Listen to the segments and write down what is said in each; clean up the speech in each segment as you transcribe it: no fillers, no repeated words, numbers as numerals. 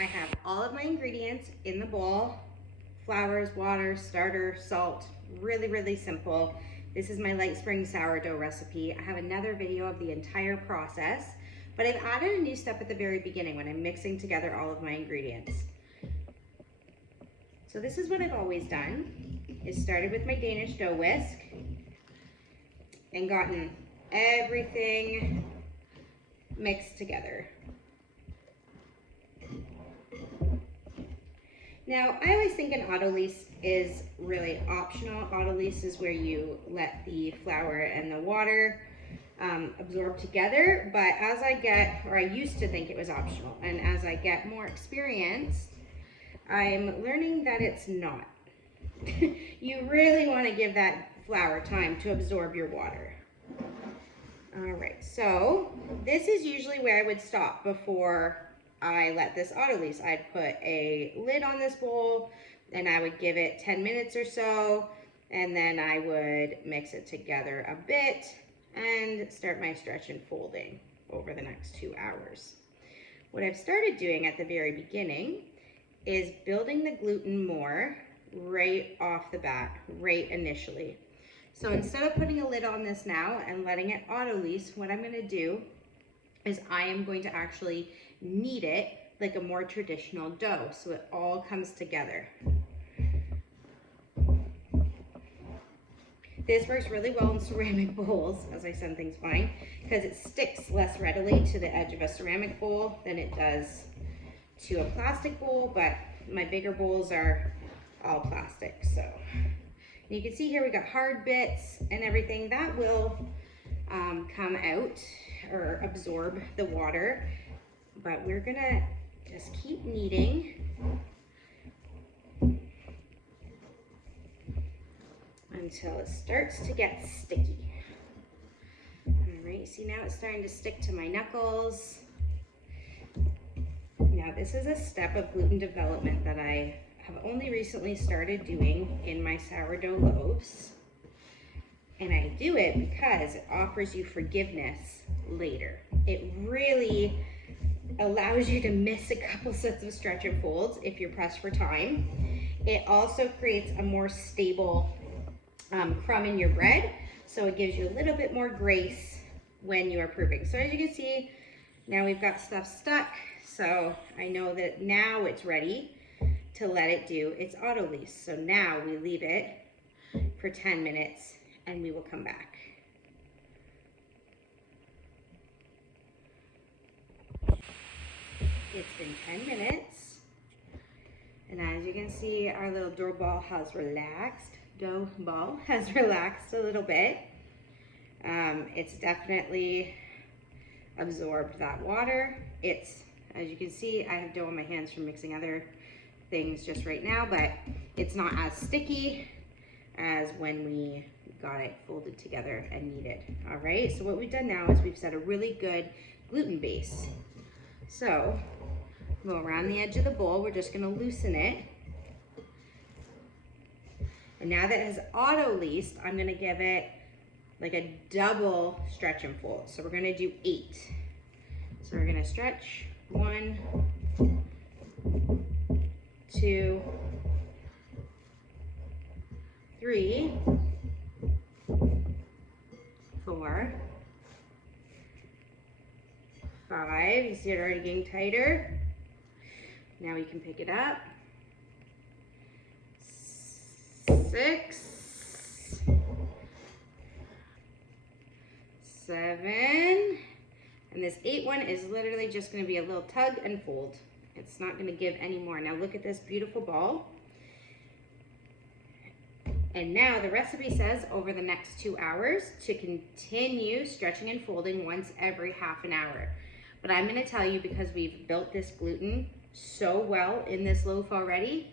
I have all of my ingredients in the bowl: flours, water, starter, salt. Really, really simple. This is my light spring sourdough recipe. I have another video of the entire process, but I've added a new step at the very beginning when I'm mixing together all of my ingredients. So this is what I've always done, is started with my Danish dough whisk and gotten everything mixed together. Now, I always think an autolyse is really optional. Autolyse is where you let the flour and the water absorb together, but as I get, or I used to think it was optional, and as I get more experience, I'm learning that it's not. You really want to give that flour time to absorb your water. All right, so this is usually where I would stop before I let this autolyse. I'd put a lid on this bowl and I would give it 10 minutes or so, and then I would mix it together a bit and start my stretch and folding over the next 2 hours. What I've started doing at the very beginning is building the gluten more right off the bat, right initially. So instead of putting a lid on this now and letting it autolyse, what I'm going to do is I am going to actually knead it like a more traditional dough so it all comes together. This works really well in ceramic bowls, as I send things flying, because it sticks less readily to the edge of a ceramic bowl than it does to a plastic bowl, but my bigger bowls are all plastic. So you can see here we got hard bits and everything that will come out or absorb the water, but we're gonna just keep kneading until it starts to get sticky. All right, see now it's starting to stick to my knuckles. Now this is a step of gluten development that I have only recently started doing in my sourdough loaves. And I do it because it offers you forgiveness later. It really allows you to miss a couple sets of stretch and folds if you're pressed for time. It also creates a more stable crumb in your bread, so it gives you a little bit more grace when you are proofing. So as you can see, now we've got stuff stuck, so I know that now it's ready to let it do its autolyse. So now we leave it for 10 minutes and we will come back. It's been 10 minutes, and as you can see, our little dough ball has relaxed a little bit. It's definitely absorbed that water. It's, as you can see, I have dough on my hands from mixing other things just right now, but it's not as sticky as when we got it folded together and kneaded. All right, so what we've done now is we've set a really good gluten base. So go around the edge of the bowl, we're just gonna loosen it. And now that it has autolysed, I'm gonna give it like a double stretch and fold. So we're gonna do 8. So we're gonna stretch 1, 2, 3, 4, 5. You see it already getting tighter. Now we can pick it up. 6, 7, and this 8 one is literally just going to be a little tug and fold. It's not going to give any more. Now look at this beautiful ball. And now the recipe says over the next 2 hours to continue stretching and folding once every half an hour. But I'm going to tell you, because we've built this gluten so well in this loaf already,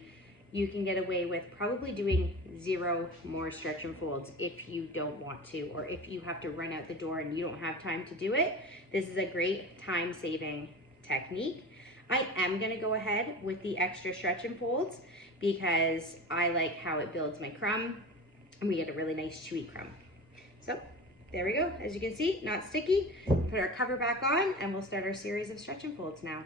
you can get away with probably doing 0 more stretch and folds if you don't want to, or if you have to run out the door and you don't have time to do it. This is a great time-saving technique. I am gonna go ahead with the extra stretch and folds because I like how it builds my crumb and we get a really nice chewy crumb. So there we go. As you can see, not sticky. Put our cover back on and we'll start our series of stretch and folds now.